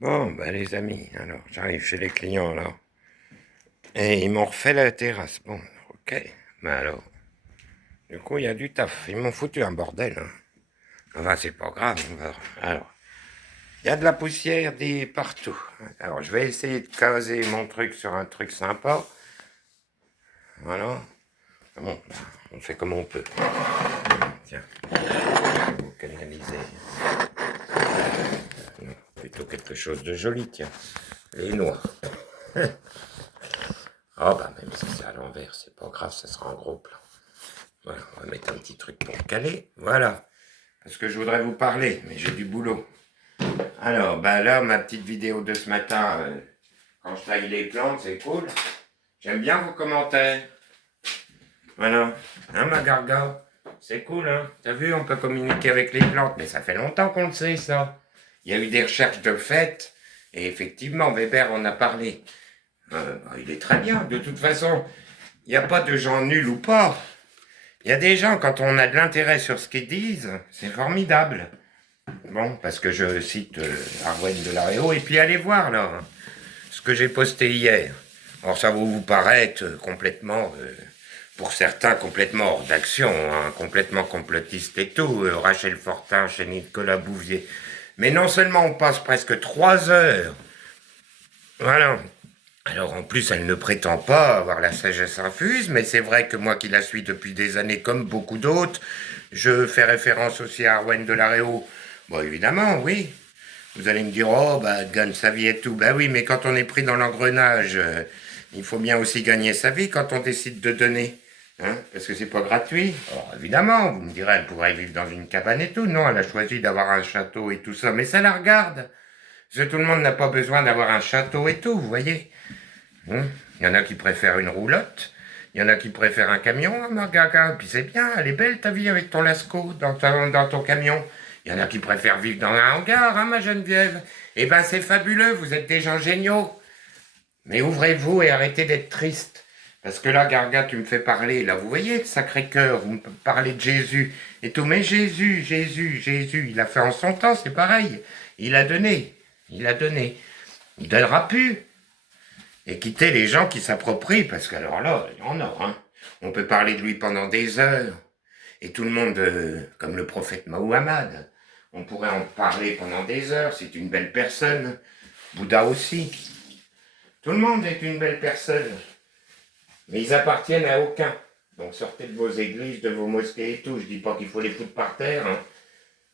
Bon, ben les amis, alors j'arrive chez les clients là, et ils m'ont refait la terrasse. Bon, ok, mais alors, du coup il y a du taf, ils m'ont foutu un bordel. Hein. Enfin, c'est pas grave. Alors, il y a de la poussière partout. Alors, je vais essayer de caser mon truc sur un truc sympa. Voilà. Bon, ben, on fait comme on peut. Tiens, vous canaliser. Plutôt quelque chose de joli, tiens. Les noix. Ah bah même si c'est à l'envers, c'est pas grave, ça sera un gros plan. Voilà, on va mettre un petit truc pour caler. Voilà. Parce que je voudrais vous parler, mais j'ai du boulot. Alors, bah là, ma petite vidéo de ce matin, quand je taille les plantes, c'est cool. J'aime bien vos commentaires. Voilà. Hein, ma garga? C'est cool, hein? T'as vu, on peut communiquer avec les plantes, mais ça fait longtemps qu'on le sait, ça. Il y a eu des recherches de fait, et effectivement, Weber en a parlé. Bah, il est très bien. De toute façon, il n'y a pas de gens nuls ou pas. Il y a des gens, quand on a de l'intérêt sur ce qu'ils disent, c'est formidable. Bon, parce que je cite Arwen de Laréo, et puis allez voir là, hein, ce que j'ai posté hier. Alors ça va vous paraître complètement, pour certains, complètement hors d'action, hein, complètement complotiste et tout, Rachel Fortin chez Nicolas Bouvier. Mais non seulement on passe presque 3 heures, voilà. Alors en plus, elle ne prétend pas avoir la sagesse infuse, mais c'est vrai que moi qui la suis depuis des années comme beaucoup d'autres, je fais référence aussi à Arwen de Laréo. Bon, évidemment, oui. Vous allez me dire, oh, bah, gagne sa vie et tout. Bah oui, mais quand on est pris dans l'engrenage, il faut bien aussi gagner sa vie quand on décide de donner. Hein, parce que c'est pas gratuit. Alors, évidemment, vous me direz, elle pourrait vivre dans une cabane et tout. Non, elle a choisi d'avoir un château et tout ça, mais ça la regarde. Parce que tout le monde n'a pas besoin d'avoir un château et tout, vous voyez. Il y en a qui préfèrent une roulotte. Il y en a qui préfèrent un camion, hein, Margaga. Puis c'est bien, elle est belle ta vie avec ton Lasco dans ton camion. Il y en a qui préfèrent vivre dans un hangar, hein, ma Geneviève. Eh ben, c'est fabuleux, vous êtes des gens géniaux. Mais ouvrez-vous et arrêtez d'être triste. Parce que là, Garga, tu me fais parler, là, vous voyez, Sacré-Cœur, vous me parlez de Jésus et tout. Mais Jésus, Jésus, Jésus, il a fait en son temps, c'est pareil. Il a donné, il a donné. Il donnera plus. Et quitter les gens qui s'approprient, parce qu'alors là, il y en a, hein. On peut parler de lui pendant des heures. Et tout le monde, comme le prophète Mahomet, on pourrait en parler pendant des heures. C'est une belle personne. Bouddha aussi. Tout le monde est une belle personne. Mais ils appartiennent à aucun. Donc sortez de vos églises, de vos mosquées et tout. Je dis pas qu'il faut les foutre par terre. Hein.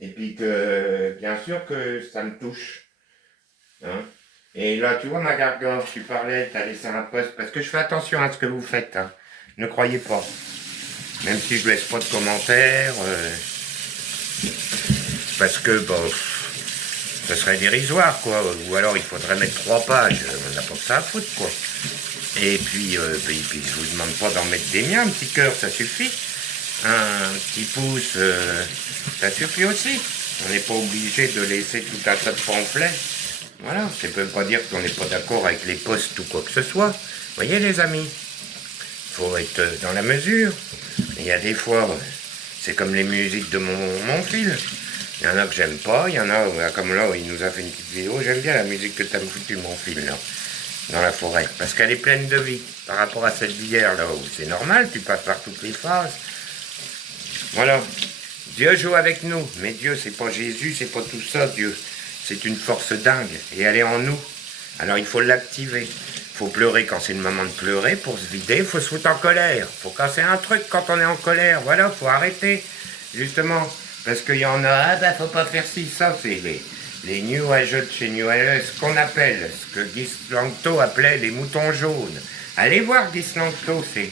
Et puis que, bien sûr que ça me touche. Hein. Et là, tu vois, ma gargore, tu parlais, t'as laissé un poste, parce que je fais attention à ce que vous faites. Hein. Ne croyez pas. Même si je laisse pas de commentaires, parce que, bon, ce serait dérisoire, quoi. Ou alors il faudrait mettre 3 pages. On n'a pas que ça à foutre, quoi. Et puis je vous demande pas d'en mettre des miens, un petit cœur, ça suffit. Un petit pouce, ça suffit aussi. On n'est pas obligé de laisser tout un tas de pamphlets. Voilà, ça ne peut pas dire qu'on n'est pas d'accord avec les postes ou quoi que ce soit. Voyez les amis, il faut être dans la mesure. Il y a des fois, c'est comme les musiques de mon fils. Il y en a que j'aime pas, il y en a, comme là, il nous a fait une petite vidéo, j'aime bien la musique que t'as foutu mon fils, là, dans la forêt. Parce qu'elle est pleine de vie, par rapport à celle d'hier, là, où c'est normal, tu passes par toutes les phases. Voilà. Dieu joue avec nous, mais Dieu, c'est pas Jésus, c'est pas tout ça, Dieu. C'est une force dingue, et elle est en nous. Alors il faut l'activer. Il faut pleurer quand c'est le moment de pleurer, pour se vider, il faut se foutre en colère. Il faut casser un truc quand on est en colère, voilà, il faut arrêter. Justement, parce qu'il y en a, ah ben faut pas faire ci, ça, c'est les New Age de chez New Age, ce qu'on appelle, ce que Guy Langto appelait les moutons jaunes. Allez voir Guy Langto, c'est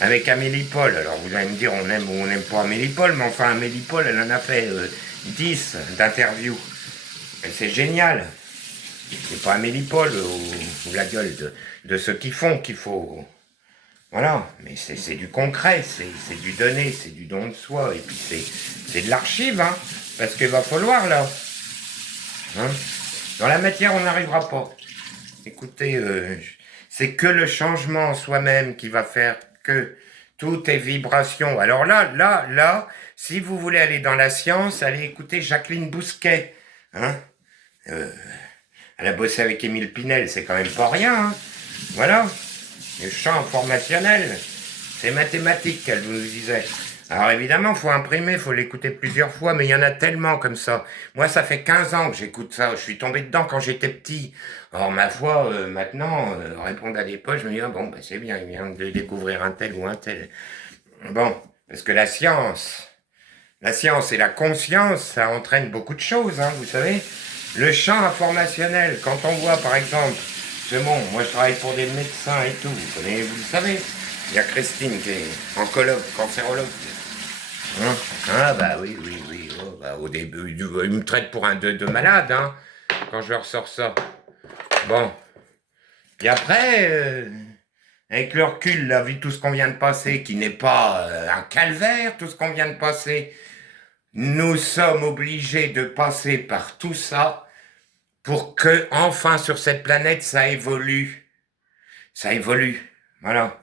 avec Amélie Paul. Alors vous allez me dire, on aime ou on n'aime pas Amélie Paul, mais enfin Amélie Paul, elle en a fait 10 d'interviews. Et c'est génial. C'est pas Amélie Paul ou la gueule de ceux qui font qu'il faut. Voilà, mais c'est du concret, c'est du donné, c'est du don de soi, et puis c'est de l'archive, hein, parce qu'il va falloir là. Hein. Dans la matière, on n'arrivera pas. Écoutez, c'est que le changement en soi-même qui va faire que tout est vibration. Alors là, si vous voulez aller dans la science, allez écouter Jacqueline Bousquet. Hein. Euh, elle a bossé avec Émile Pinel, c'est quand même pas rien, hein. Voilà. Le champ formationnel, c'est mathématique, qu'elle vous disait. Alors évidemment, il faut imprimer, il faut l'écouter plusieurs fois, mais il y en a tellement comme ça. Moi, ça fait 15 ans que j'écoute ça. Je suis tombé dedans quand j'étais petit. Or, ma foi, maintenant, répondre à des poches, je me dis, ah bon, bah, c'est bien, il vient de découvrir un tel ou un tel. Bon, parce que la science et la conscience, ça entraîne beaucoup de choses, hein, vous savez. Le champ informationnel, quand on voit, par exemple, c'est bon, moi je travaille pour des médecins et tout, vous le savez. Il y a Christine qui est oncologue, cancérologue. Hein? Ah bah oui, oui, oui. Oh, bah, au début, il me traite pour un de malade, hein, quand je leur sors ça. Bon. Et après, avec le recul, là, vu tout ce qu'on vient de passer, qui n'est pas un calvaire, tout ce qu'on vient de passer, nous sommes obligés de passer par tout ça pour que, enfin, sur cette planète, ça évolue. Ça évolue. Voilà.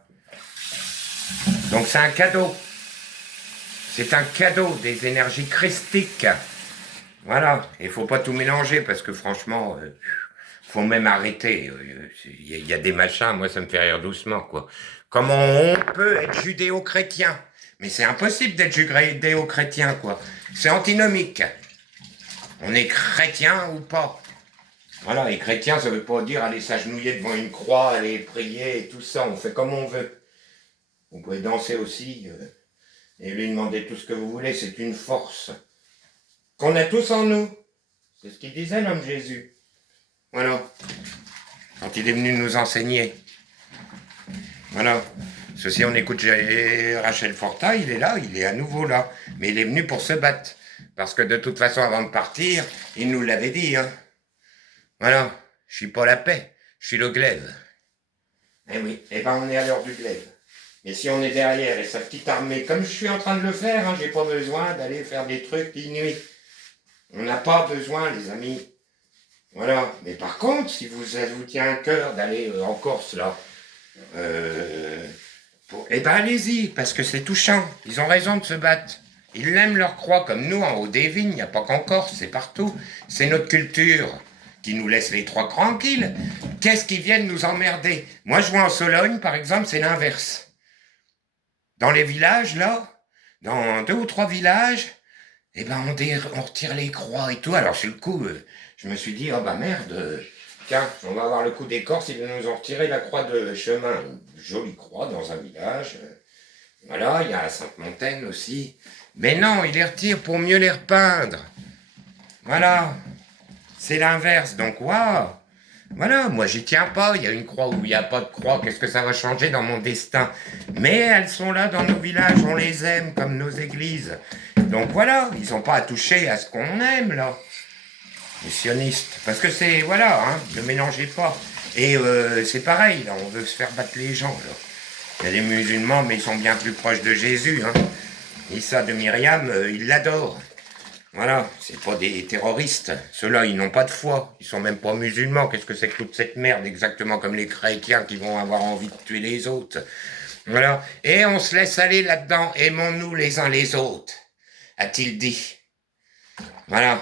Donc c'est un cadeau. C'est un cadeau des énergies christiques. Voilà. Il faut pas tout mélanger parce que franchement, faut même arrêter. Il y a des machins, moi ça me fait rire doucement, quoi. Comment on peut être judéo-chrétien? Mais c'est impossible d'être judéo-chrétien, quoi. C'est antinomique. On est chrétien ou pas? Voilà, et chrétien, ça veut pas dire aller s'agenouiller devant une croix, aller prier et tout ça. On fait comme on veut. Vous pouvez danser aussi et lui demander tout ce que vous voulez. C'est une force qu'on a tous en nous. C'est ce qu'il disait, l'homme Jésus. Voilà. Quand il est venu nous enseigner. Voilà. Ceci, on écoute Rachel Forta, il est là, il est à nouveau là. Mais il est venu pour se battre. Parce que de toute façon, avant de partir, il nous l'avait dit, hein. Voilà. Je suis pas la paix, je suis le glaive. Eh oui, eh ben on est à l'heure du glaive. Et si on est derrière et sa petite armée, comme je suis en train de le faire, hein, j'ai pas besoin d'aller faire des trucs d'inuits. On n'a pas besoin, les amis. Voilà. Mais par contre, si vous tient à cœur d'aller en Corse, là, eh ben allez-y, parce que c'est touchant. Ils ont raison de se battre. Ils aiment leur croix comme nous, en Haut-des-Vignes, il n'y a pas qu'en Corse, c'est partout. C'est notre culture qui nous laisse les trois tranquilles. Qu'est-ce qu'ils viennent nous emmerder? Moi, je vois en Sologne, par exemple, c'est l'inverse. Dans les villages, là, dans 2 ou 3 villages, eh ben on retire les croix et tout. Alors sur le coup, je me suis dit, oh bah merde, tiens, on va avoir le coup des Corses, ils nous ont retiré la croix de chemin. Une jolie croix dans un village. Voilà, il y a la Sainte-Montaine aussi. Mais non, ils les retirent pour mieux les repeindre. Voilà, c'est l'inverse. Donc waouh. Voilà, moi j'y tiens pas, il y a une croix ou il n'y a pas de croix, qu'est-ce que ça va changer dans mon destin? Mais elles sont là dans nos villages, on les aime comme nos églises. Donc voilà, ils n'ont pas à toucher à ce qu'on aime là, les sionistes. Parce que c'est, voilà, hein, ne mélangez pas. Et c'est pareil, là, on veut se faire battre les gens. Là. Il y a des musulmans, mais ils sont bien plus proches de Jésus. Hein. Issa de Myriam, ils l'adorent. Voilà, c'est pas des terroristes. Ceux-là, ils n'ont pas de foi. Ils sont même pas musulmans. Qu'est-ce que c'est que toute cette merde? Exactement comme les chrétiens qui vont avoir envie de tuer les autres. Voilà. Et on se laisse aller là-dedans. Aimons-nous les uns les autres, a-t-il dit. Voilà.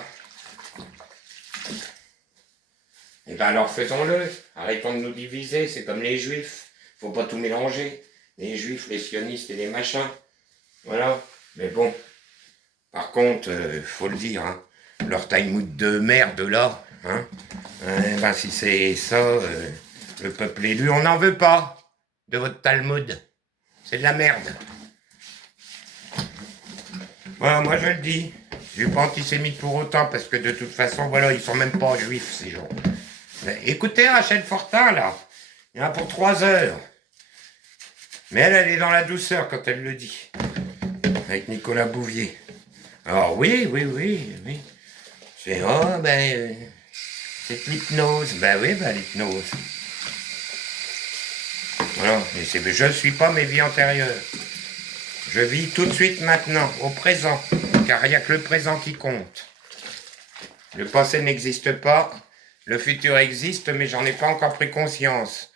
Eh bien alors faisons-le. Arrêtons de nous diviser. C'est comme les juifs. Faut pas tout mélanger. Les juifs, les sionistes et les machins. Voilà. Mais bon. Par contre, faut le dire, hein, leur Talmud de merde là, hein, ben si c'est ça, le peuple élu, on n'en veut pas de votre Talmud. C'est de la merde. Voilà, moi je le dis. Je suis pas antisémite pour autant, parce que de toute façon, voilà, ils sont même pas juifs, ces gens. Mais écoutez Rachel Fortin, là. Il y en a pour 3 heures. Mais elle est dans la douceur quand elle le dit. Avec Nicolas Bouvier. Alors oui. C'est, oh ben, c'est l'hypnose. Ben oui, l'hypnose. Voilà, et je ne suis pas mes vies antérieures. Je vis tout de suite maintenant, au présent, car il n'y a que le présent qui compte. Le passé n'existe pas, le futur existe, mais j'en ai pas encore pris conscience.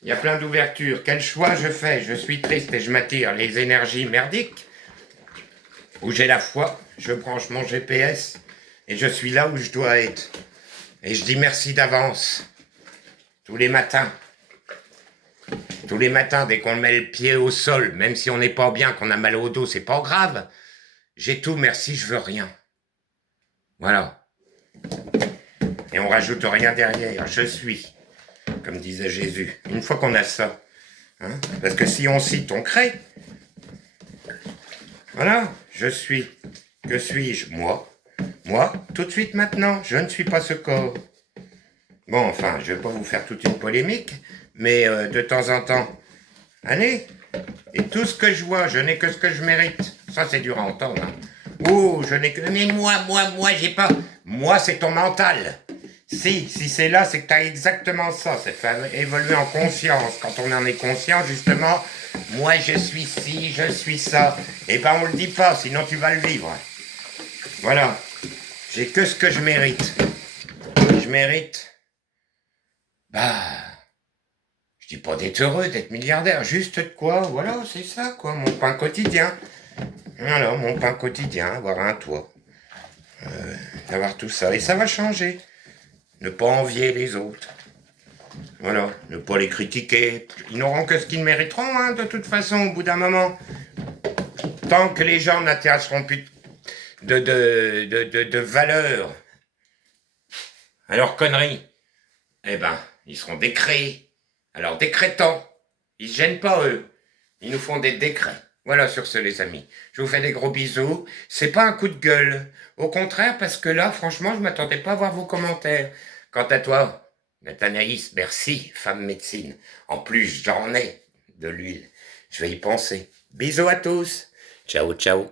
Il y a plein d'ouvertures. Quel choix je fais? Je suis triste et je m'attire les énergies merdiques. Où j'ai la foi, je branche mon GPS Et je suis là où je dois être. Et je dis merci d'avance. Tous les matins. Tous les matins, dès qu'on met le pied au sol, même si on n'est pas bien, qu'on a mal au dos, c'est pas grave. J'ai tout, merci, je veux rien. Voilà. Et on rajoute rien derrière. Je suis, comme disait Jésus. Une fois qu'on a ça. Hein, parce que si on cite, on crée. Voilà, je suis. Que suis-je? Moi. Moi, tout de suite maintenant, je ne suis pas ce corps. Bon, enfin, je ne vais pas vous faire toute une polémique, mais de temps en temps, allez. Et tout ce que je vois, je n'ai que ce que je mérite. Ça, c'est dur à entendre. Hein. Oh, je n'ai que... Mais moi, j'ai pas... Moi, c'est ton mental. Si c'est là, c'est que tu as exactement ça. C'est fait évoluer en conscience. Quand on en est conscient, justement, moi, je suis ci, je suis ça. Eh ben, on le dit pas, sinon tu vas le vivre. Voilà. J'ai que ce que je mérite. Je mérite... Bah... Je dis pas d'être heureux, d'être milliardaire, juste de quoi, voilà, c'est ça, quoi, mon pain quotidien. Voilà, mon pain quotidien, avoir un toit. D'avoir tout ça. Et ça va changer. Ne pas envier les autres. Voilà, ne pas les critiquer. Ils n'auront que ce qu'ils mériteront, hein, de toute façon, au bout d'un moment. Tant que les gens n'attacheront plus de valeur à leurs conneries, eh ben, ils seront décréés. Alors, décrétons. Ils se gênent pas, eux. Ils nous font des décrets. Voilà sur ce, les amis. Je vous fais des gros bisous. C'est pas un coup de gueule. Au contraire, parce que là, franchement, je m'attendais pas à voir vos commentaires. Quant à toi, Nathanaïs, merci, femme médecine. En plus, j'en ai de l'huile. Je vais y penser. Bisous à tous. Ciao, ciao.